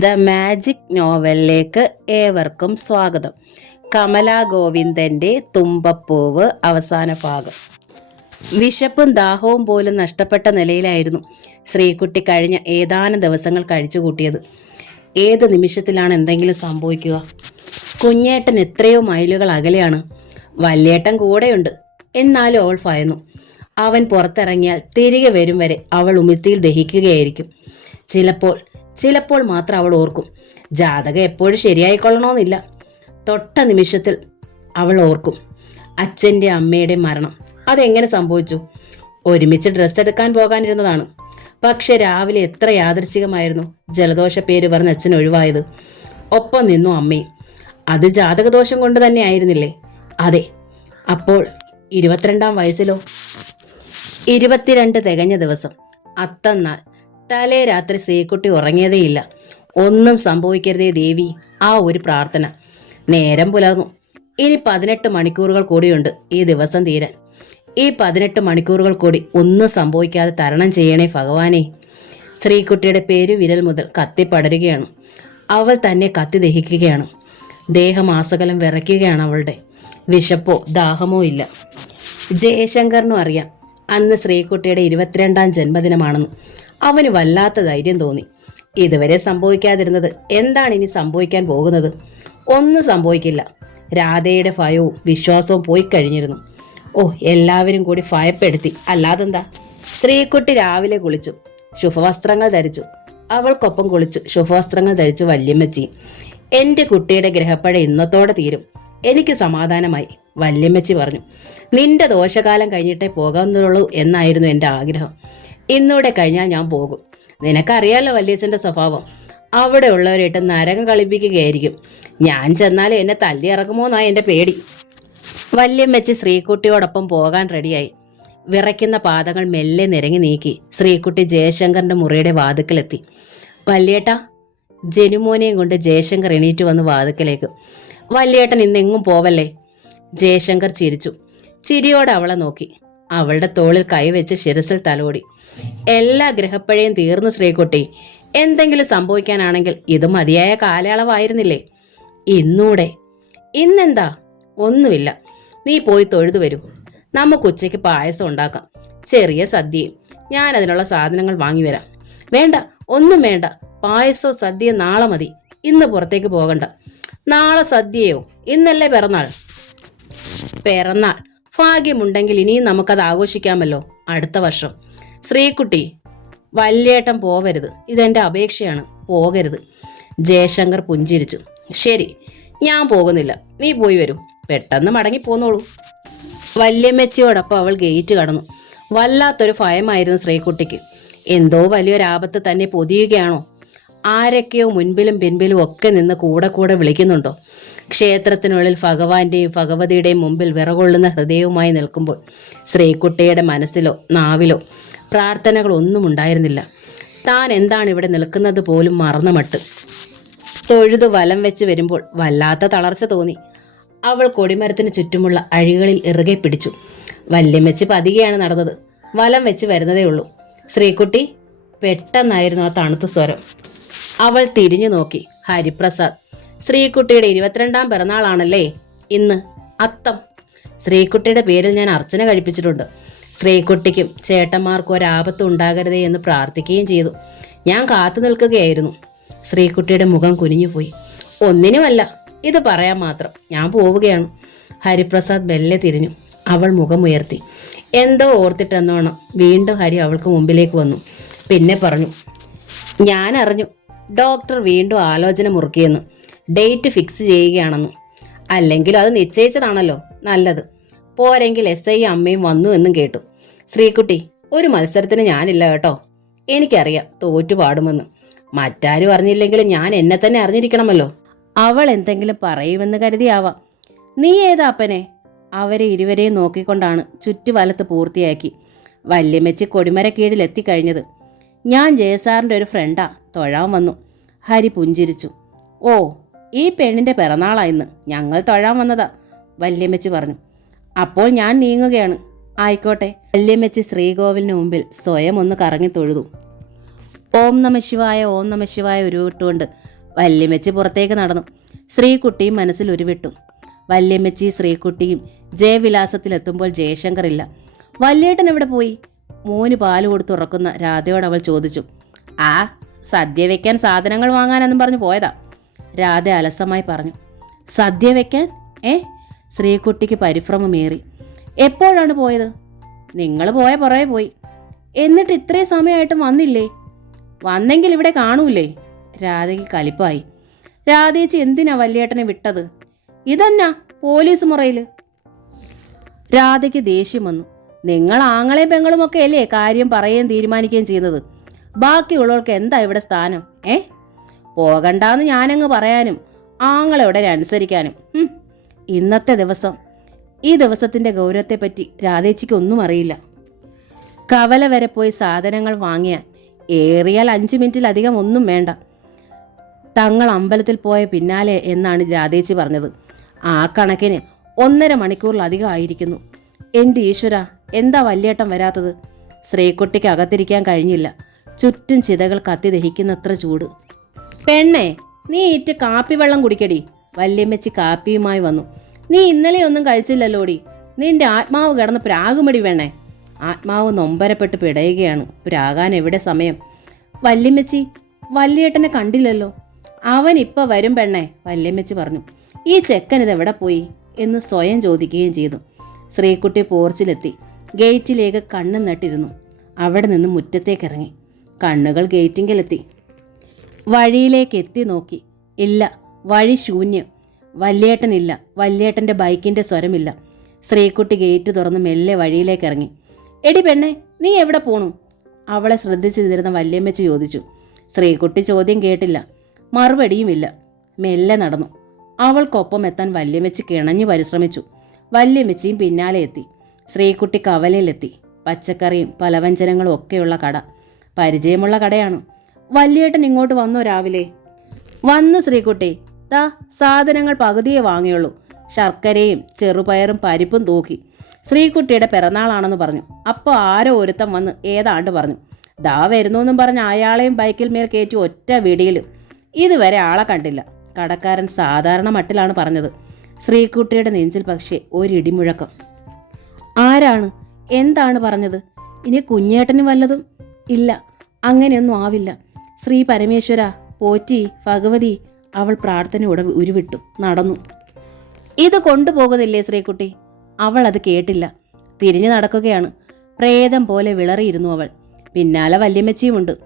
The magic നോവലിലേക്ക് ഏവർക്കും സ്വാഗതം. കമലാ ഗോവിന്ദന്റെ തുമ്പപ്പൂവ് അവസാന ഭാഗം. വിശപ്പും ദാഹവും പോലും നഷ്ടപ്പെട്ട നിലയിലായിരുന്നു ശ്രീകുട്ടി കഴിഞ്ഞ ഏതാനും ദിവസങ്ങൾ കഴിച്ചു കൂട്ടിയത്. ഏത് നിമിഷത്തിലാണ് എന്തെങ്കിലും സംഭവിക്കുക? കുഞ്ഞേട്ടൻ എത്രയോ മൈലുകൾ അകലെയാണ്. വല്യേട്ടൻ കൂടെയുണ്ട്. എന്നാലും അവൾ ഭയന്നു. അവൻ പുറത്തിറങ്ങിയാൽ തിരികെ വരും വരെ അവൾ ഉമിത്തിയിൽ ദഹിക്കുകയായിരിക്കും. ചിലപ്പോൾ ചിലപ്പോൾ മാത്രം അവൾ ഓർക്കും. ജാതകം എപ്പോഴും ശരിയായിക്കൊള്ളണമെന്നില്ല തൊട്ട നിമിഷത്തിൽ അവൾ ഓർക്കും. അച്ഛന്റെ അമ്മയുടെ മരണം. അതെങ്ങനെ സംഭവിച്ചു? ഒരുമിച്ച് ഡ്രസ്സ് എടുക്കാൻ പോകാനിരുന്നതാണ്. പക്ഷെ രാവിലെ എത്ര യാദൃശികമായിരുന്നു. ജലദോഷ പേര് പറഞ്ഞ അച്ഛൻ ഒഴിവായത്. ഒപ്പം നിന്നു അമ്മയും. അത് ജാതകദോഷം കൊണ്ട് തന്നെ ആയിരുന്നില്ലേ? അതെ. അപ്പോൾ ഇരുപത്തിരണ്ടാം വയസ്സിലോ? ഇരുപത്തിരണ്ട് തികഞ്ഞ ദിവസം. അത്തന്നാൾ തലേ രാത്രി ശ്രീക്കുട്ടി ഉറങ്ങിയതേയില്ല. ഒന്നും സംഭവിക്കരുതേ ദേവി ആ ഒരു പ്രാർത്ഥന. നേരം പുലർന്നു. ഇനി പതിനെട്ട് മണിക്കൂറുകൾ കൂടിയുണ്ട് ഈ ദിവസം തീരാൻ. ഈ പതിനെട്ട് മണിക്കൂറുകൾ കൂടി ഒന്നും സംഭവിക്കാതെ തരണം ചെയ്യണേ ഭഗവാനെ. ശ്രീകുട്ടിയുടെ പേര് വിരൽ മുതൽ കത്തിപ്പടരുകയാണ്. അവൾ തന്നെ കത്തി ദഹിക്കുകയാണ്. ദേഹമാസകലം വിറയ്ക്കുകയാണ് അവളുടെ. വിശപ്പോ ദാഹമോ ഇല്ല. ജയശങ്കറിനും അറിയാം അന്ന് ശ്രീകുട്ടിയുടെ ഇരുപത്തിരണ്ടാം ജന്മദിനമാണെന്ന്. അവന് വല്ലാത്ത ധൈര്യം തോന്നി. ഇതുവരെ സംഭവിക്കാതിരുന്നത് എന്താണ് ഇനി സംഭവിക്കാൻ പോകുന്നത്? ഒന്നും സംഭവിക്കില്ല. രാധയുടെ ഭയവും വിശ്വാസവും പോയി കഴിഞ്ഞിരുന്നു. ഓ എല്ലാവരും കൂടി ഭയപ്പെടുത്തി. അല്ലാതെന്താ? ശ്രീകുട്ടി രാവിലെ കുളിച്ചു. ശുഭവസ്ത്രങ്ങൾ ധരിച്ചു. അവൾക്കൊപ്പം കുളിച്ചു. ശുഭവസ്ത്രങ്ങൾ ധരിച്ചു വല്യമ്മച്ചി. എന്റെ കുട്ടിയുടെ ഗ്രഹപ്പഴ ഇന്നത്തോടെ തീരും. എനിക്ക് സമാധാനമായി വല്യമ്മച്ചി പറഞ്ഞു. നിന്റെ ദോഷകാലം കഴിഞ്ഞിട്ടേ പോകാവുന്നുള്ളൂ എന്നായിരുന്നു എന്റെ ആഗ്രഹം. ഇന്നൂടെ കഴിഞ്ഞാൽ ഞാൻ പോകും. നിനക്കറിയാലോ വല്യച്ഛന്റെ സ്വഭാവം. അവിടെ ഉള്ളവരായിട്ട് നരകം കളിപ്പിക്കുകയായിരിക്കും. ഞാൻ ചെന്നാലും എന്നെ തല്ലി ഇറക്കുമോന്നായി എന്റെ പേടി. വല്യമ്മച്ചി ശ്രീകുട്ടിയോടൊപ്പം പോകാൻ റെഡിയായി. വിറയ്ക്കുന്ന പാദങ്ങൾ മെല്ലെ നിരങ്ങി നീക്കി ശ്രീകുട്ടി ജയശങ്കറിന്റെ മുറിയുടെ വാതുക്കലെത്തി. വല്യേട്ടാ ജനുമോനെയും കൊണ്ട് ജയശങ്കർ എണീറ്റ് വന്ന് വാതുക്കലേക്ക്. വല്യേട്ടൻ ഇന്നെങ്ങും പോവല്ലേ? ജയശങ്കർ ചിരിച്ചു. ചിരിയോടെ അവളെ നോക്കി. അവളുടെ തോളിൽ കൈവച്ച് ശിരസിൽ തലോടി. എല്ലാ ഗ്രഹപ്പഴയും തീർന്നു ശ്രീകുട്ടി. എന്തെങ്കിലും സംഭവിക്കാനാണെങ്കിൽ ഇത് മതിയായ കാലയളവായിരുന്നില്ലേ? ഇന്നൂടെ. ഇന്നെന്താ? ഒന്നുമില്ല. നീ പോയി തൊഴുതു വരൂ. നമുക്ക് ഉച്ചയ്ക്ക് പായസം ഉണ്ടാക്കാം. ചെറിയ സദ്യയും. ഞാൻ അതിനുള്ള സാധനങ്ങൾ വാങ്ങി വരാം. വേണ്ട ഒന്നും വേണ്ട. പായസോ സദ്യയും നാളെ മതി. ഇന്ന് പുറത്തേക്ക് പോകണ്ട. നാളെ സദ്യയോ? ഇന്നല്ലേ പിറന്നാൾ. പിറന്നാൾ. ഭാഗ്യമുണ്ടെങ്കിൽ ഇനിയും നമുക്കത് ആഘോഷിക്കാമല്ലോ അടുത്ത വർഷം. ശ്രീകുട്ടി വല്യേട്ടം പോവരുത്. ഇതെന്റെ അപേക്ഷയാണ്. പോകരുത്. ജയശങ്കർ പുഞ്ചിരിച്ചു. ശരി ഞാൻ പോകുന്നില്ല. നീ പോയി വരും. പെട്ടെന്ന് മടങ്ങി പോന്നോളൂ. വല്യമ്മച്ചിയോടൊപ്പം അവൾ ഗേറ്റ് കടന്നു. വല്ലാത്തൊരു ഭയമായിരുന്നു ശ്രീകുട്ടിക്ക്. എന്തോ വലിയൊരാപത്ത് തന്നെ പൊതിയുകയാണോ? ആരൊക്കെയോ മുൻപിലും പിൻപിലും ഒക്കെ നിന്ന് കൂടെ കൂടെ വിളിക്കുന്നുണ്ടോ? ക്ഷേത്രത്തിനുള്ളിൽ ഭഗവാന്റെയും ഭഗവതിയുടെയും മുമ്പിൽ വിറകൊള്ളുന്ന ഹൃദയവുമായി നിൽക്കുമ്പോൾ ശ്രീകുട്ടിയുടെ മനസ്സിലോ നാവിലോ പ്രാർത്ഥനകളൊന്നും ഉണ്ടായിരുന്നില്ല. താൻ എന്താണ് ഇവിടെ നിൽക്കുന്നത് പോലും മറന്ന മട്ട് തൊഴുതു വലം വെച്ച് വരുമ്പോൾ വല്ലാത്ത തളർച്ച തോന്നി. അവൾ കൊടിമരത്തിന് ചുറ്റുമുള്ള അഴികളിൽ ഇറുകെ പിടിച്ചു. വല്യമ്മച്ച് പതികയാണ് നടന്നത്. വലം വെച്ച് വരുന്നതേ ഉള്ളൂ. ശ്രീകുട്ടി പെട്ടെന്നായിരുന്നു ആ തണുത്ത സ്വരം. അവൾ തിരിഞ്ഞു നോക്കി. ഹരിപ്രസാദ് ശ്രീകുട്ടിയുടെ ഇരുപത്തിരണ്ടാം പിറന്നാളാണല്ലേ? ഇന്ന് അത്തം. ശ്രീകുട്ടിയുടെ പേരിൽ ഞാൻ അർച്ചന കഴിപ്പിച്ചിട്ടുണ്ട്. ശ്രീകുട്ടിക്കും ചേട്ടന്മാർക്കും ഒരാപത്തും ഉണ്ടാകരുതേ എന്ന് പ്രാർത്ഥിക്കുകയും ചെയ്തു. ഞാൻ കാത്തു നിൽക്കുകയായിരുന്നു. ശ്രീകുട്ടിയുടെ മുഖം കുനിഞ്ഞുപോയി. ഒന്നിനുമല്ല ഇത് പറയാൻ മാത്രം ഞാൻ പോവുകയാണ്. ഹരിപ്രസാദ് മെല്ലെ തിരിഞ്ഞു. അവൾ മുഖമുയർത്തി. എന്തോ ഓർത്തിട്ടെന്നോണം. വീണ്ടും ഹരി അവൾക്ക് മുമ്പിലേക്ക് വന്നു. പിന്നെ പറഞ്ഞു ഞാൻ അറിഞ്ഞു ഡോക്ടർ വീണ്ടും ആലോചന മുറുക്കിയെന്ന്. ഡേറ്റ് ഫിക്സ് ചെയ്യുകയാണെന്ന് അല്ലെങ്കിലും അത് നിശ്ചയിച്ചതാണല്ലോ നല്ലത്. പോരെങ്കിൽ എസ് ഐ അമ്മയും വന്നു എന്നും കേട്ടു. ശ്രീകുട്ടി ഒരു മത്സരത്തിന് ഞാനില്ല കേട്ടോ. എനിക്കറിയാം തോറ്റു പാടുമെന്ന്. മറ്റാരും അറിഞ്ഞില്ലെങ്കിലും ഞാൻ എന്നെ തന്നെ അറിഞ്ഞിരിക്കണമല്ലോ. അവൾ എന്തെങ്കിലും പറയുമെന്ന് കരുതിയാവാം. നീ ഏതാ അപ്പനെ? അവരെ ഇരുവരെയും നോക്കിക്കൊണ്ടാണ് ചുറ്റുവലത്ത് പൂർത്തിയാക്കി വല്യമ്മച്ചി കൊടിമര കീഴിലെത്തിക്കഴിഞ്ഞത് ഞാൻ ജയസാറിന്റെ ഒരു ഫ്രണ്ടാ തൊഴാൻ വന്നു. ഹരി പുഞ്ചിരിച്ചു. ഓ ഈ പെണ്ണിന്റെ പിറന്നാളായിരുന്നു ഞങ്ങൾ തൊഴാൻ വന്നതാ വല്യമ്മച്ചി പറഞ്ഞു. അപ്പോൾ ഞാൻ നീങ്ങുകയാണ്. ആയിക്കോട്ടെ. വല്യമ്മച്ചി ശ്രീകോവിലിന് മുമ്പിൽ സ്വയം ഒന്ന് കറങ്ങി തൊഴുതു. ഓം നമ ശിവായ ഓം നമ ശിവായ ഉരുവിട്ടുകൊണ്ട് വല്യമ്മച്ചി പുറത്തേക്ക് നടന്നു. ശ്രീകുട്ടിയും മനസ്സിൽ ഉരുവിട്ടു. വല്യമ്മച്ചി ശ്രീകുട്ടിയും ജയവിലാസത്തിലെത്തുമ്പോൾ ജയശങ്കർ ഇല്ല. വല്യേട്ടൻ എവിടെ പോയി? മോന് പാൽ കൊടുത്ത് ഉറക്കുന്ന രാധയോട് അവൾ ചോദിച്ചു. ആ സദ്യ വെക്കാൻ സാധനങ്ങൾ വാങ്ങാനെന്നും പറഞ്ഞു പോയതാ. രാധ അലസമായി പറഞ്ഞു സദ്യ വെക്കാൻ ഏ? ശ്രീകുട്ടിക്ക് പരിഭ്രമമേറി. എപ്പോഴാണ് പോയത്? നിങ്ങൾ പോയ പുറകെ പോയി. എന്നിട്ട് ഇത്രയും സമയമായിട്ടും വന്നില്ലേ? വന്നെങ്കിൽ ഇവിടെ കാണൂലേ? രാധയ്ക്ക് കലിപ്പായി. രാധേച്ചി എന്തിനാ വല്യേട്ടനെ വിട്ടത്? ഇതെന്നാ പോലീസ് മുറയിൽ രാധയ്ക്ക് ദേഷ്യം വന്നു. നിങ്ങൾ ആങ്ങളെയും പെങ്ങളുമൊക്കെ അല്ലേ കാര്യം പറയുകയും തീരുമാനിക്കുകയും ചെയ്യുന്നത് ബാക്കിയുള്ളവർക്ക് എന്താ ഇവിടെ സ്ഥാനം ഏ? പോകണ്ടാന്ന് ഞാനങ്ങ് പറയാനും ആങ്ങളെ ഉടനെ അനുസരിക്കാനും ഇന്നത്തെ ദിവസം. ഈ ദിവസത്തിന്റെ ഗൗരവത്തെപ്പറ്റി രാധേച്ചിക്ക് ഒന്നും അറിയില്ല. കവല വരെ പോയി സാധനങ്ങൾ വാങ്ങിയാൽ ഏറിയാൽ അഞ്ച് മിനിറ്റിലധികം ഒന്നും വേണ്ട. തങ്ങൾ അമ്പലത്തിൽ പോയ പിന്നാലെ എന്നാണ് രാധേച്ചി പറഞ്ഞത്. ആ കണക്കിന് ഒന്നര മണിക്കൂറിലധികം ആയിരിക്കുന്നു. എന്റെ ഈശ്വര എന്താ വല്യേട്ടം വരാത്തത്? ശ്രീക്കുട്ടിക്ക് അകത്തിരിക്കാൻ കഴിഞ്ഞില്ല. ചുറ്റും ചിതകൾ കത്തി ദഹിക്കുന്നത്ര ചൂട്. പെണ്ണേ നീ ഇറ്റ് കാപ്പി വെള്ളം കുടിക്കടി. വല്യമ്മച്ചി കാപ്പിയുമായി വന്നു. നീ ഇന്നലെ ഒന്നും കഴിച്ചില്ലല്ലോടി. നിന്റെ ആത്മാവ് കിടന്ന് പ്രാകുമടി വേണേ. ആത്മാവ് നൊമ്പരപ്പെട്ട് പിടയുകയാണ്. പ്രാകാൻ എവിടെ സമയം? വല്യമ്മച്ചി വല്യേട്ടനെ കണ്ടില്ലല്ലോ. അവൻ ഇപ്പൊ വരും പെണ്ണേ വല്യമ്മച്ചി പറഞ്ഞു. ഈ ചെക്കൻ ഇത് എവിടെ പോയി? എന്ന് സ്വയം ചോദിക്കുകയും ചെയ്തു. ശ്രീകുട്ടി പോർച്ചിലെത്തി. ഗേറ്റിലേക്ക് കണ്ണു നട്ടിരുന്നു. അവിടെ നിന്ന് മുറ്റത്തേക്കിറങ്ങി കണ്ണുകൾ ഗേറ്റിങ്കിലെത്തി. വഴിയിലേക്ക് എത്തി നോക്കി. ഇല്ല വഴി ശൂന്യം. വല്യേട്ടനില്ല വല്യേട്ടന്റെ ബൈക്കിന്റെ സ്വരമില്ല. ശ്രീകുട്ടി ഗേറ്റ് തുറന്ന് മെല്ലെ വഴിയിലേക്ക് ഇറങ്ങി. എടി പെണ്ണെ നീ എവിടെ പോണു? അവളെ ശ്രദ്ധിച്ചു നിന്നിരുന്ന വല്യമ്മച്ച് ചോദിച്ചു. ശ്രീകുട്ടി ചോദ്യം കേട്ടില്ല. മറുപടിയുമില്ല. മെല്ലെ നടന്നു. അവൾക്കൊപ്പം എത്താൻ വല്യമ്മച്ച് കിണഞ്ഞു പരിശ്രമിച്ചു. വല്യമ്മച്ചിയും പിന്നാലെ എത്തി. ശ്രീകുട്ടി കവലയിലെത്തി. പച്ചക്കറിയും പലവ്യഞ്ജനങ്ങളും ഒക്കെയുള്ള കട. പരിചയമുള്ള കടയാണ്. വല്യേട്ടൻ ഇങ്ങോട്ട് വന്നോ രാവിലെ? വന്നു ശ്രീകുട്ടി ദാ സാധനങ്ങൾ പകുതിയെ വാങ്ങിയുള്ളൂ. ശർക്കരയും ചെറുപയറും പരിപ്പും തൂക്കി. ശ്രീകുട്ടിയുടെ പിറന്നാളാണെന്ന് പറഞ്ഞു. അപ്പോൾ ആരോ ഒരുത്തം വന്ന് ഏതാണ്ട് പറഞ്ഞു. ദാ വരുന്നു എന്നും പറഞ്ഞ് അയാളെയും ബൈക്കിൽ മേൽ കയറ്റി ഒറ്റ വിടിയിൽ. ഇതുവരെ ആളെ കണ്ടില്ല. കടക്കാരൻ സാധാരണ മട്ടിലാണ് പറഞ്ഞത്. ശ്രീകുട്ടിയുടെ നെഞ്ചിൽ പക്ഷേ ഒരിടിമുഴക്കം. ആരാണ്? എന്താണ് പറഞ്ഞത്? ഇനി കുഞ്ഞേട്ടന് വല്ലതും? ഇല്ല അങ്ങനെയൊന്നും ആവില്ല. ശ്രീ പരമേശ്വര പോറ്റി ഭഗവതി അവൾ പ്രാർത്ഥനയോടെ ഉരുവിട്ടു നടന്നു. ഇത് കൊണ്ടുപോകുന്നില്ലേ ശ്രീകുട്ടി? അവൾ അത് കേട്ടില്ല. തിരിഞ്ഞു നടക്കുകയാണ്. പ്രേതം പോലെ വിളറിയിരുന്നു അവൾ. പിന്നാലെ വല്യമ്മച്ചിയുമുണ്ട്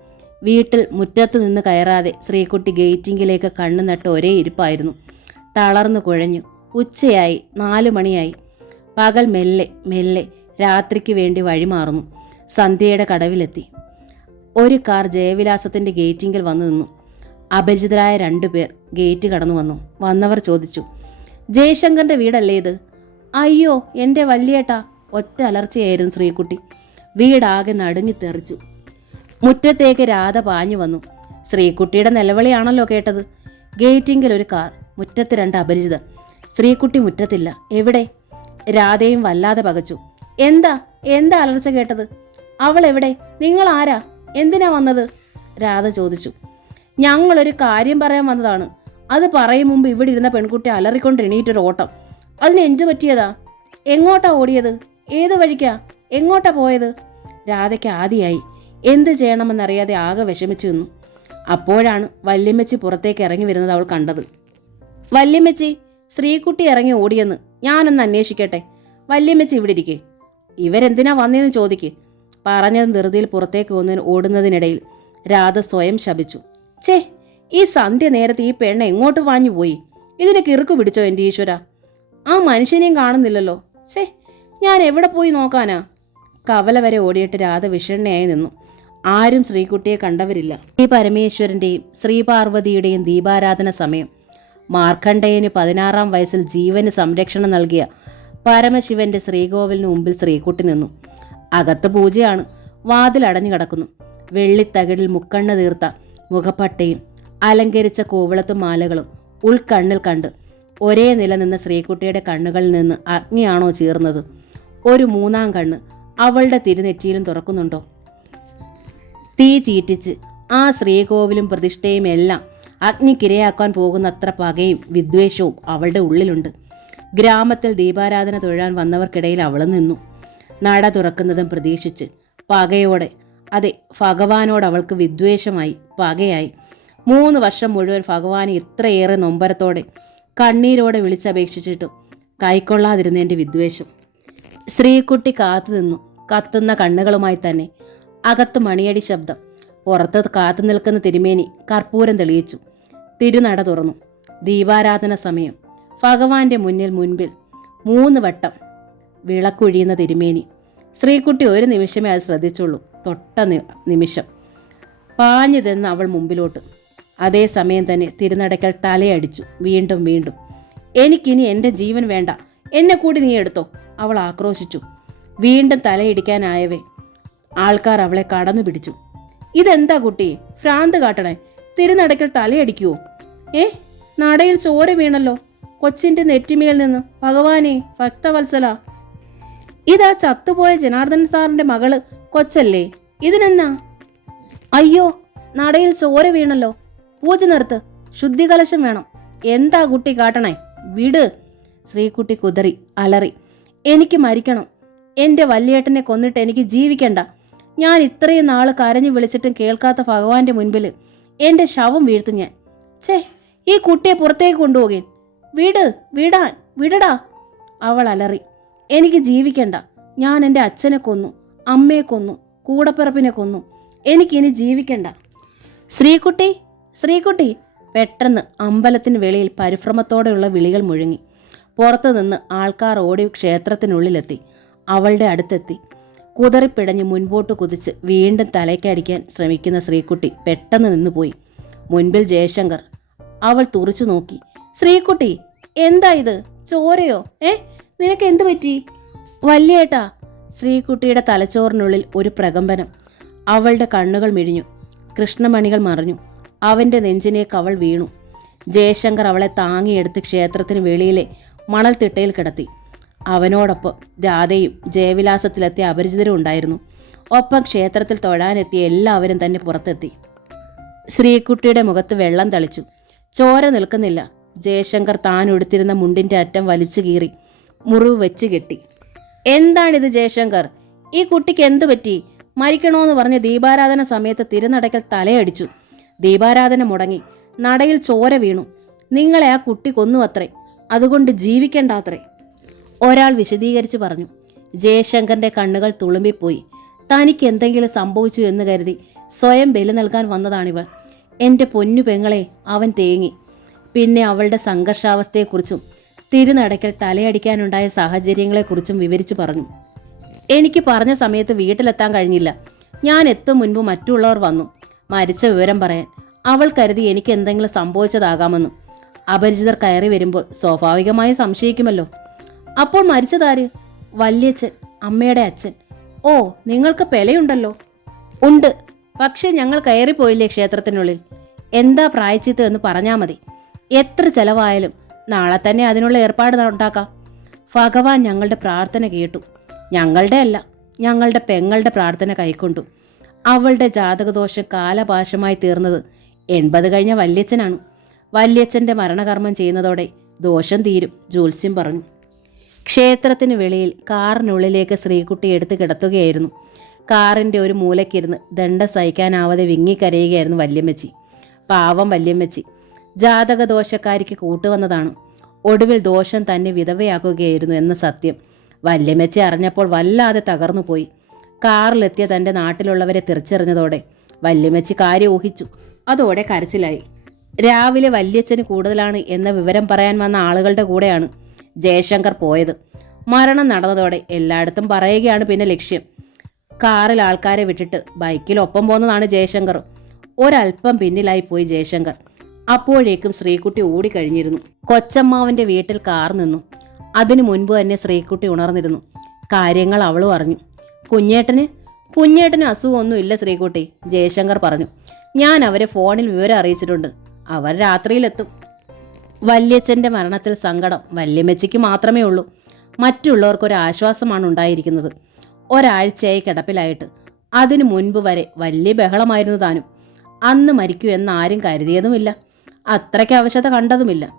വീട്ടിൽ മുറ്റത്ത് നിന്ന് കയറാതെ ശ്രീകുട്ടി ഗേറ്റിങ്കിലേക്ക് കണ്ണു നട്ട് ഒരേ ഇരിപ്പായിരുന്നു. തളർന്നു കുഴഞ്ഞു. ഉച്ചയായി. നാലു മണിയായി. പകൽ മെല്ലെ മെല്ലെ രാത്രിക്ക് വേണ്ടി വഴിമാറുന്നു. സന്ധ്യയുടെ കടവിലെത്തി. ഒരു കാർ ജയവിലാസത്തിന്റെ ഗേറ്റിങ്കിൽ വന്നു നിന്നു. അപരിചിതരായ രണ്ടുപേർ ഗേറ്റ് കടന്നു വന്നു. വന്നവർ ചോദിച്ചു ജയശങ്കറിന്റെ വീടല്ലേ ഇത്? അയ്യോ എന്റെ വല്യേട്ടാ ഒറ്റ അലർച്ചയായിരുന്നു ശ്രീകുട്ടി. വീടാകെ നടുങ്ങി തെറിച്ചു. മുറ്റത്തേക്ക് രാധ പാഞ്ഞു വന്നു. ശ്രീകുട്ടിയുടെ നിലവിളിയാണല്ലോ കേട്ടത്. ഗേറ്റിങ്കിൽ ഒരു കാർ മുറ്റത്ത് രണ്ട് അപരിചിതർ. ശ്രീകുട്ടി മുറ്റത്തില്ല. എവിടെ? രാധയും വല്ലാതെ പകച്ചു. എന്താ? എന്താ അലർച്ച കേട്ടത്? അവൾ എവിടെ? നിങ്ങൾ ആരാ? എന്തിനാ വന്നത്? രാധ ചോദിച്ചു. ഞങ്ങളൊരു കാര്യം പറയാൻ വന്നതാണ്. അത് പറയും മുമ്പ് ഇവിടെ ഇരുന്ന പെൺകുട്ടി അലറിക്കൊണ്ട് എണീറ്റൊരു ഓട്ടം. അതിന് എന്തു പറ്റിയതാ? എങ്ങോട്ടാ ഓടിയത്? ഏത് വഴിക്കാ? എങ്ങോട്ടാ പോയത്? രാധയ്ക്ക് ആദിയായി. എന്ത് ചെയ്യണമെന്നറിയാതെ ആകെ വിഷമിച്ചു നിന്നു. അപ്പോഴാണ് വല്യമ്മച്ചി പുറത്തേക്ക് ഇറങ്ങി വരുന്നത് അവൾ കണ്ടത്. വല്യമ്മച്ചി ശ്രീകുട്ടി ഇറങ്ങി ഓടിയെന്ന്. ഞാനൊന്ന് അന്വേഷിക്കട്ടെ. വല്യമ്മച്ചി ഇവിടെ ഇരിക്കേ. ഇവരെന്തിനാ വന്നതെന്ന് ചോദിക്ക്. പറഞ്ഞത് ധൃതിയിൽ പുറത്തേക്ക് വന്നതിന് ഓടുന്നതിനിടയിൽ രാധ സ്വയം ശപിച്ചു. ചേ ഈ സന്ധ്യ നേരത്തെ ഈ പെണ്ണ് എങ്ങോട്ട് വാഞ്ഞു പോയി? ഇതിനെ കിറുക്ക് പിടിച്ചോ എന്റെ ഈശ്വര? ആ മനുഷ്യനെയും കാണുന്നില്ലല്ലോ. ചേ ഞാൻ എവിടെ പോയി നോക്കാനാ? കവല വരെ ഓടിയിട്ട് രാധ വിഷണ്ണയായി നിന്നു. ആരും ശ്രീകുട്ടിയെ കണ്ടവരില്ല. ഈ പരമേശ്വരന്റെയും ശ്രീപാർവതിയുടെയും ദീപാരാധന സമയം. മാർക്കണ്ഡേയന് പതിനാറാം വയസ്സിൽ ജീവന് സംരക്ഷണം നൽകിയ പരമശിവന്റെ ശ്രീകോവിലിന് മുമ്പിൽ ശ്രീകുട്ടി നിന്നു. അകത്ത് പൂജയാണ്. വാതിൽ അടഞ്ഞു കിടക്കുന്നു. വെള്ളിത്തകിടിൽ മുക്കണ്ണ തീർത്ത മുഖപ്പട്ടയും അലങ്കരിച്ച കോവിളത്തും മാലകളും ഉൾക്കണ്ണിൽ കണ്ട് ഒരേ നില നിന്ന ശ്രീകുട്ടിയുടെ കണ്ണുകളിൽ നിന്ന് അഗ്നിയാണോ ചീർന്നത്? ഒരു മൂന്നാം കണ്ണ് അവളുടെ തിരുനെറ്റിയിലും തുറക്കുന്നുണ്ടോ? തീ ചീറ്റിച്ച് ആ ശ്രീകോവിലും പ്രതിഷ്ഠയും എല്ലാം അഗ്നിക്കിരയാക്കാൻ പോകുന്നത്ര പകയും വിദ്വേഷവും അവളുടെ ഉള്ളിലുണ്ട്. ഗ്രാമത്തിൽ ദീപാരാധന തൊഴാൻ വന്നവർക്കിടയിൽ അവൾ നിന്നു. നട തുറക്കുന്നതും പ്രതീക്ഷിച്ച് പകയോടെ അതെ ഭഗവാനോട് അവൾക്ക് വിദ്വേഷമായി പകയായി. മൂന്ന് വർഷം മുഴുവൻ ഭഗവാനെ ഇത്രയേറെ നൊമ്പരത്തോടെ കണ്ണീരോടെ വിളിച്ചപേക്ഷിച്ചിട്ടും കൈക്കൊള്ളാതിരുന്നതിന്റെ വിദ്വേഷം. സ്ത്രീക്കുട്ടി കാത്തു നിന്നു. കത്തുന്ന കണ്ണുകളുമായി തന്നെ അകത്ത് മണിയടി ശബ്ദം. പുറത്ത് കാത്തു നിൽക്കുന്ന തിരുമേനി കർപ്പൂരം തെളിയിച്ചു. തിരുനട തുറന്നു. ദീപാരാധന സമയം. ഭഗവാന്റെ മുന്നിൽ മുൻപിൽ മൂന്ന് വട്ടം വിളക്കൊഴിയുന്ന തിരുമേനി. ശ്രീകുട്ടി ഒരു നിമിഷമേ അത് ശ്രദ്ധിച്ചുള്ളൂ. തൊട്ട നിമിഷം. പാഞ്ഞു ചെന്ന് അവൾ മുമ്പിലോട്ട്. അതേസമയം തന്നെ തിരുനടയ്ക്കൽ തലയടിച്ചു. വീണ്ടും വീണ്ടും. എനിക്കിനി എന്റെ ജീവൻ വേണ്ട. എന്നെ കൂടി നീ എടുത്തോ. അവൾ ആക്രോശിച്ചു. വീണ്ടും തലയിടിക്കാനായവേ. ആൾക്കാർ അവളെ കടന്നു പിടിച്ചു. ഇതെന്താ കുട്ടി? ഭ്രാന്ത് കാട്ടണേ. തിരുനടയ്ക്കൽ തലയടിക്കുവോ? ഏ? നടയിൽ ചോര വീണല്ലോ. കൊച്ചിന്റെ നെറ്റിമേൽ നിന്ന്. ഭഗവാനെ ഭക്തവത്സല. ഇതാ ചത്തുപോയ ജനാർദ്ദൻ സാറിന്റെ മകൾ കൊച്ചല്ലേ. ഇതിനെന്നാ? അയ്യോ നടയിൽ ചോര വീണല്ലോ. പൂജ നിർത്ത്. ശുദ്ധികലശം വേണം. എന്താ കുട്ടി കാട്ടണേ? വിട്. ശ്രീകുട്ടി കുതറി അലറി. എനിക്ക് മരിക്കണം. എന്റെ വല്യേട്ടനെ കൊന്നിട്ട് എനിക്ക് ജീവിക്കണ്ട. ഞാൻ ഇത്രയും നാൾ കരഞ്ഞു വിളിച്ചിട്ടും കേൾക്കാത്ത ഭഗവാന്റെ മുൻപിൽ എന്റെ ശവം വീഴ്ത്തു ഞാൻ. ഛേ ഈ കുട്ടിയെ പുറത്തേക്ക് കൊണ്ടുപോകേൻ. വിട് വിടാൻ വിടടാ. അവൾ അലറി. എനിക്ക് ജീവിക്കണ്ട. ഞാൻ എന്റെ അച്ഛനെ കൊന്നു അമ്മയെ കൊന്നു കൂടപ്പിറപ്പിനെ കൊന്നു. എനിക്കിനി ജീവിക്കണ്ട. ശ്രീകുട്ടി ശ്രീകുട്ടി. പെട്ടെന്ന് അമ്പലത്തിന് വെളിയിൽ പരിഭ്രമത്തോടെയുള്ള വിളികൾ മുഴങ്ങി. പുറത്തു നിന്ന് ആൾക്കാർ ഓടി ക്ഷേത്രത്തിനുള്ളിലെത്തി. അവളുടെ അടുത്തെത്തി. കുതറിപ്പിടഞ്ഞ് മുൻപോട്ട് കുതിച്ച് വീണ്ടും തലയ്ക്കടിക്കാൻ ശ്രമിക്കുന്ന ശ്രീകുട്ടി പെട്ടെന്ന് നിന്നുപോയി. മുൻപിൽ ജയശങ്കർ. അവൾ തുറച്ചു നോക്കി. ശ്രീകുട്ടി എന്താ ഇത്? ചോരയോ? ഏ? നിനക്ക് എന്ത് പറ്റി? വല്യേട്ടാ ശ്രീകുട്ടിയുടെ തലച്ചോറിനുള്ളിൽ ഒരു പ്രകമ്പനം. അവളുടെ കണ്ണുകൾ മിഴിഞ്ഞു. കൃഷ്ണമണികൾ മറിഞ്ഞു. അവന്റെ നെഞ്ചിനേക്ക് അവൾ വീണു. ജയശങ്കർ അവളെ താങ്ങിയെടുത്ത് ക്ഷേത്രത്തിന് വെളിയിലെ മണൽത്തിട്ടയിൽ കിടത്തി. അവനോടൊപ്പം രാധയും ജയവിലാസത്തിലെത്തിയ അപരിചിതരും ഉണ്ടായിരുന്നു. ഒപ്പം ക്ഷേത്രത്തിൽ തൊഴാനെത്തിയ എല്ലാവരും തന്നെ പുറത്തെത്തി. ശ്രീകുട്ടിയുടെ മുഖത്ത് വെള്ളം തളിച്ചു. ചോര നിൽക്കുന്നില്ല. ജയശങ്കർ താൻ ഉടുത്തിരുന്ന മുണ്ടിന്റെ അറ്റം വലിച്ചു കീറി. മുറിവ് വെച്ച് കെട്ടി. എന്താണിത് ജയശങ്കർ? ഈ കുട്ടിക്ക് എന്ത് പറ്റി? മരിക്കണോന്ന് പറഞ്ഞ് ദീപാരാധന സമയത്ത് തിരുനടയ്ക്കൽ തലയടിച്ചു. ദീപാരാധന മുടങ്ങി. നടയിൽ ചോര വീണു. നിങ്ങളെ ആ കുട്ടി കൊന്നു അത്രേ അതുകൊണ്ട് ജീവിക്കണ്ടാത്രേ. ഒരാൾ വിശദീകരിച്ചു പറഞ്ഞു. ജയശങ്കറിന്റെ കണ്ണുകൾ തുളുമ്പിപ്പോയി. തനിക്ക് എന്തെങ്കിലും സംഭവിച്ചു എന്ന് കരുതി സ്വയം ബലി നൽകാൻ വന്നതാണിവൾ. എന്റെ പൊന്നു പെങ്ങളെ അവൻ തേങ്ങി. പിന്നെ അവളുടെ സംഘർഷാവസ്ഥയെക്കുറിച്ചും തിരുനടയ്ക്കൽ തലയടിക്കാനുണ്ടായ സാഹചര്യങ്ങളെക്കുറിച്ചും വിവരിച്ചു പറഞ്ഞു. എനിക്ക് പറഞ്ഞ സമയത്ത് വീട്ടിലെത്താൻ കഴിഞ്ഞില്ല. ഞാൻ എത്തും മുൻപ് മറ്റുള്ളവർ വന്നു. മരിച്ച വിവരം പറയാൻ അവൾ കരുതി എനിക്ക് എന്തെങ്കിലും സംഭവിച്ചതാകാമെന്നും. അപരിചിതർ കയറി വരുമ്പോൾ സ്വാഭാവികമായി സംശയിക്കുമല്ലോ. അപ്പോൾ മരിച്ചതാര്? വല്യച്ഛൻ അമ്മയുടെ അച്ഛൻ. ഓ നിങ്ങൾക്ക് പെലയുണ്ടല്ലോ. ഉണ്ട്. പക്ഷേ ഞങ്ങൾ കയറിപ്പോയില്ലേ ക്ഷേത്രത്തിനുള്ളിൽ. എന്താ പ്രായച്ചിത്തം എന്ന് പറഞ്ഞാൽ മതി. എത്ര ചെലവായാലും നാളെ തന്നെ അതിനുള്ള ഏർപ്പാട് ഉണ്ടാക്കാം. ഭഗവാൻ ഞങ്ങളുടെ പ്രാർത്ഥന കേട്ടു. ഞങ്ങളുടെ അല്ല ഞങ്ങളുടെ പെങ്ങളുടെ പ്രാർത്ഥന കൈക്കൊണ്ടു. അവളുടെ ജാതകദോഷം കാലപാശമായി തീർന്നത് എൺപത് കഴിഞ്ഞ വല്യച്ഛനാണ്. വല്യച്ഛന്റെ മരണകർമ്മം ചെയ്യുന്നതോടെ ദോഷം തീരും ജോത്സ്യം പറഞ്ഞു. ക്ഷേത്രത്തിന് വെളിയിൽ കാറിനുള്ളിലേക്ക് ശ്രീകുട്ടി എടുത്ത് കിടത്തുകയായിരുന്നു. കാറിന്റെ ഒരു മൂലക്കിരുന്ന് ദണ്ഡ സഹിക്കാനാവാതെ വിങ്ങിക്കരയുകയായിരുന്നു വല്യമ്മച്ചി. പാവം വല്യമ്മച്ചി. ജാതക ദോഷക്കാരിക്ക് കൂട്ടുവന്നതാണ്. ഒടുവിൽ ദോഷം തന്നെ വിധവയാക്കുകയായിരുന്നു എന്ന സത്യം. വല്യമ്മച്ചി അറിഞ്ഞപ്പോൾ വല്ലാതെ തകർന്നുപോയി. കാറിലെത്തിയ തന്റെ നാട്ടിലുള്ളവരെ തിരിച്ചറിഞ്ഞതോടെ വല്യമ്മച്ചി കാര്യം ഊഹിച്ചു. അതോടെ കരച്ചിലായി. രാവിലെ വല്യച്ഛന് കൂടുതലാണ് എന്ന വിവരം പറയാൻ വന്ന ആളുകളുടെ കൂടെയാണ് ജയശങ്കർ പോയത്. മരണം നടന്നതോടെ എല്ലായിടത്തും പറയുകയാണ് പിന്നെ ലക്ഷ്യം. കാറിൽ ആൾക്കാരെ വിട്ടിട്ട് ബൈക്കിൽ ഒപ്പം പോകുന്നതാണ് ജയശങ്കർ. ഒരല്പം പിന്നിലായി പോയി ജയശങ്കർ. അപ്പോഴേക്കും ശ്രീകുട്ടി ഓടിക്കഴിഞ്ഞിരുന്നു. കൊച്ചമ്മാവന്റെ വീട്ടിൽ കാർ നിന്നു. അതിനു മുൻപ് തന്നെ ശ്രീകുട്ടി ഉണർന്നിരുന്നു. കാര്യങ്ങൾ അവളും അറിഞ്ഞു. കുഞ്ഞേട്ടന്? കുഞ്ഞേട്ടന് അസുഖമൊന്നും ഇല്ല ശ്രീകുട്ടി ജയശങ്കർ പറഞ്ഞു. ഞാൻ അവരെ ഫോണിൽ വിവരം അറിയിച്ചിട്ടുണ്ട്. അവർ രാത്രിയിലെത്തും. വല്യച്ഛന്റെ മരണത്തിൽ സങ്കടം വല്യമ്മച്ചിക്ക് മാത്രമേ ഉള്ളൂ. മറ്റുള്ളവർക്കൊരു ആശ്വാസമാണ് ഉണ്ടായിരിക്കുന്നത്. ഒരാഴ്ചയായി കിടപ്പിലായിട്ട്. അതിനു മുൻപ് വരെ വലിയ ബഹളമായിരുന്നു താനും. അന്ന് മരിക്കൂ എന്ന് ആരും കരുതിയതുമില്ല. അത്രയ്ക്ക് അവശത കണ്ടതുമില്ല.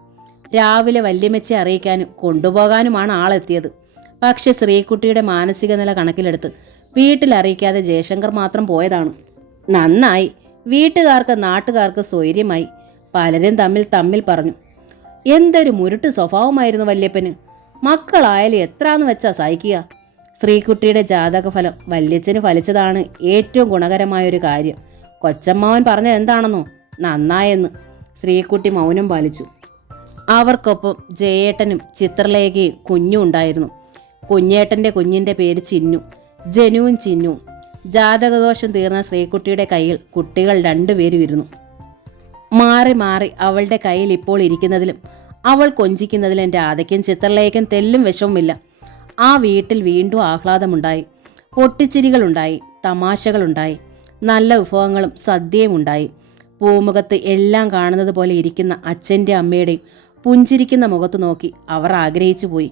രാവിലെ വല്യമ്മച്ചെ അറിയിക്കാനും കൊണ്ടുപോകാനുമാണ് ആളെത്തിയത്. പക്ഷെ ശ്രീകുട്ടിയുടെ മാനസിക നില കണക്കിലെടുത്ത് വീട്ടിൽ അറിയിക്കാതെ ജയശങ്കർ മാത്രം പോയതാണ്. നന്നായി. വീട്ടുകാർക്ക് നാട്ടുകാർക്ക് സ്വൈര്യമായി. പലരും തമ്മിൽ തമ്മിൽ പറഞ്ഞു എന്തൊരു മുരുട്ട് സ്വഭാവമായിരുന്നു വല്യപ്പന്. മക്കളായാലും എത്രാന്ന് വെച്ചാ സഹിക്കുക. ശ്രീകുട്ടിയുടെ ജാതകഫലം വല്യച്ഛന് ഫലിച്ചതാണ് ഏറ്റവും ഗുണകരമായൊരു കാര്യം. കൊച്ചമ്മാവൻ പറഞ്ഞത് എന്താണെന്നോ? നന്നായെന്ന്. ശ്രീകുട്ടി മൗനം പാലിച്ചു. അവർക്കൊപ്പം ജയേട്ടനും ചിത്രലേഖയും കുഞ്ഞും ഉണ്ടായിരുന്നു. കുഞ്ഞേട്ടന്റെ കുഞ്ഞിന്റെ പേര് ചിന്നു. ജനുവും ചിന്നു. ജാതകദോഷം തീർന്ന ശ്രീക്കുട്ടിയുടെ കയ്യിൽ കുട്ടികൾ രണ്ടുപേരും ഇരുന്നു. മാറി മാറി അവളുടെ കയ്യിൽ ഇപ്പോൾ ഇരിക്കുന്നതിലും അവൾ കൊഞ്ചിക്കുന്നതിലും രാധയ്ക്കും ചിത്രലേഖൻ തെല്ലും വിഷവുമില്ല. ആ വീട്ടിൽ വീണ്ടും ആഹ്ലാദമുണ്ടായി. പൊട്ടിച്ചിരികളുണ്ടായി തമാശകളുണ്ടായി. നല്ല വിഭവങ്ങളും സദ്യയും ഉണ്ടായി. പൂമുഖത്ത് എല്ലാം കാണുന്നത് പോലെ ഇരിക്കുന്ന അച്ഛന്റെ അമ്മയുടെയും പുഞ്ചിരിക്കുന്ന മുഖത്ത് നോക്കി അവർ ആഗ്രഹിച്ചു പോയി.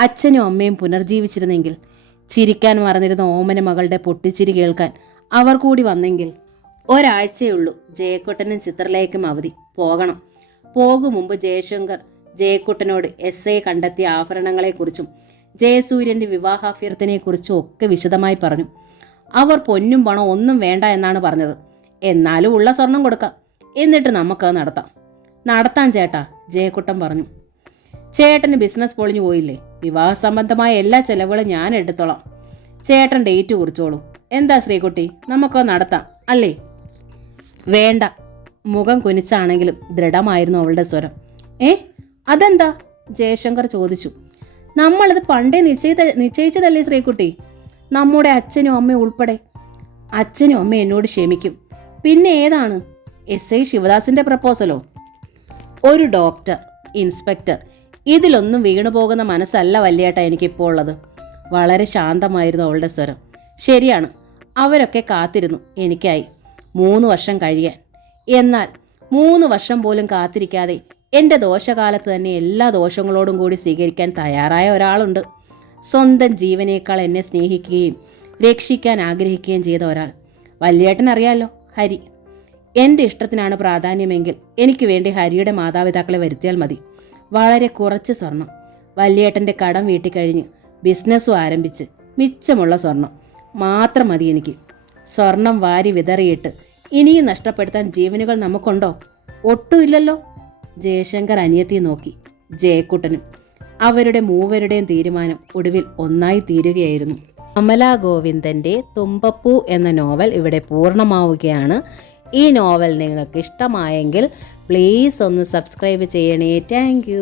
അച്ഛനും അമ്മയും പുനർജീവിച്ചിരുന്നെങ്കിൽ ചിരിക്കാൻ മറന്നിരുന്ന ഓമന മകളുടെ പൊട്ടിച്ചിരി കേൾക്കാൻ അവർ കൂടി വന്നെങ്കിൽ ഒരാഴ്ചയുള്ളൂ ജയക്കുട്ടനും ചിത്രലേഖയും അവധി. പോകണം. പോകും മുമ്പ് ജയശങ്കർ ജയക്കുട്ടനോട് എസ് ഐ കണ്ടെത്തിയ ആഭരണങ്ങളെക്കുറിച്ചും ജയസൂര്യന്റെ വിവാഹാഭ്യർത്ഥനയെക്കുറിച്ചും ഒക്കെ വിശദമായി പറഞ്ഞു. അവർ പൊന്നും പണം ഒന്നും വേണ്ട എന്നാണ് പറഞ്ഞത്. എന്നാലും ഉള്ള സ്വർണം കൊടുക്കാം. എന്നിട്ട് നമുക്കത് നടത്താം. നടത്താം ചേട്ടാ ജയക്കുട്ടൻ പറഞ്ഞു. ചേട്ടന് ബിസിനസ് പൊളിഞ്ഞു പോയില്ലേ? വിവാഹ സംബന്ധമായ എല്ലാ ചെലവുകളും ഞാൻ എടുത്തോളാം. ചേട്ടൻ ഡേറ്റ് കുറിച്ചോളൂ. എന്താ ശ്രീകുട്ടി? നമുക്ക് നടത്താം അല്ലേ? വേണ്ട. മുഖം കുനിച്ചാണെങ്കിലും ദൃഢമായിരുന്നു അവളുടെ സ്വരം. ഏ? അതെന്താ? ജയശങ്കർ ചോദിച്ചു. നമ്മളിത് പണ്ടേ നിശ്ചയിത നിശ്ചയിച്ചതല്ലേ ശ്രീകുട്ടി? നമ്മുടെ അച്ഛനും അമ്മയും ഉൾപ്പെടെ. അച്ഛനും അമ്മയും എന്നോട് ക്ഷമിക്കും. പിന്നെ ഏതാണ്? എസ് ഐ ശിവദാസിന്റെ പ്രപ്പോസലോ? ഒരു ഡോക്ടർ ഇൻസ്പെക്ടർ ഇതിലൊന്നും വീണു പോകുന്ന മനസ്സല്ല വല്യേട്ട എനിക്കിപ്പോൾ ഉള്ളത്. വളരെ ശാന്തമായിരുന്നു അവളുടെ സ്വരം. ശരിയാണ് അവരൊക്കെ കാത്തിരുന്നു എനിക്കായി മൂന്ന് വർഷം കഴിയാൻ. എന്നാൽ മൂന്ന് വർഷം പോലും കാത്തിരിക്കാതെ എന്റെ ദോഷകാലത്ത് തന്നെ എല്ലാ ദോഷങ്ങളോടും കൂടി സ്വീകരിക്കാൻ തയ്യാറായ ഒരാളുണ്ട്. സ്വന്തം ജീവനേക്കാൾ എന്നെ സ്നേഹിക്കുകയും രക്ഷിക്കാൻ ആഗ്രഹിക്കുകയും ചെയ്ത ഒരാൾ. വല്യേട്ടൻ അറിയാലോ ഹരി എന്റെ ഇഷ്ടത്തിനാണ് പ്രാധാന്യമെങ്കിൽ എനിക്ക് വേണ്ടി ഹരിയുടെ മാതാപിതാക്കളെ വരുത്തിയാൽ മതി. വളരെ കുറച്ച് സ്വർണം. വല്യേട്ടന്റെ കടം വീട്ടിക്കഴിഞ്ഞ് ബിസിനസ്സും ആരംഭിച്ച് മിച്ചമുള്ള സ്വർണം മാത്രം മതി എനിക്ക്. സ്വർണം വാരി വിതറിയിട്ട് ഇനിയും നഷ്ടപ്പെടുത്താൻ ജീവനുകൾ നമുക്കുണ്ടോ? ഒട്ടുമില്ലല്ലോ. ജയശങ്കർ അനിയത്തിയെ നോക്കി. ജയക്കുട്ടനും അവരുടെ മൂവരുടെയും തീരുമാനം ഒടുവിൽ ഒന്നായി തീരുകയായിരുന്നു. അമല ഗോവിന്ദന്റെ തുമ്പപ്പൂ എന്ന നോവൽ ഇവിടെ പൂർണമാവുകയാണ്. ഈ നോവൽ നിങ്ങൾക്ക് ഇഷ്ടമായെങ്കിൽ പ്ലീസ് ഒന്ന് സബ്സ്ക്രൈബ് ചെയ്യണേ. താങ്ക്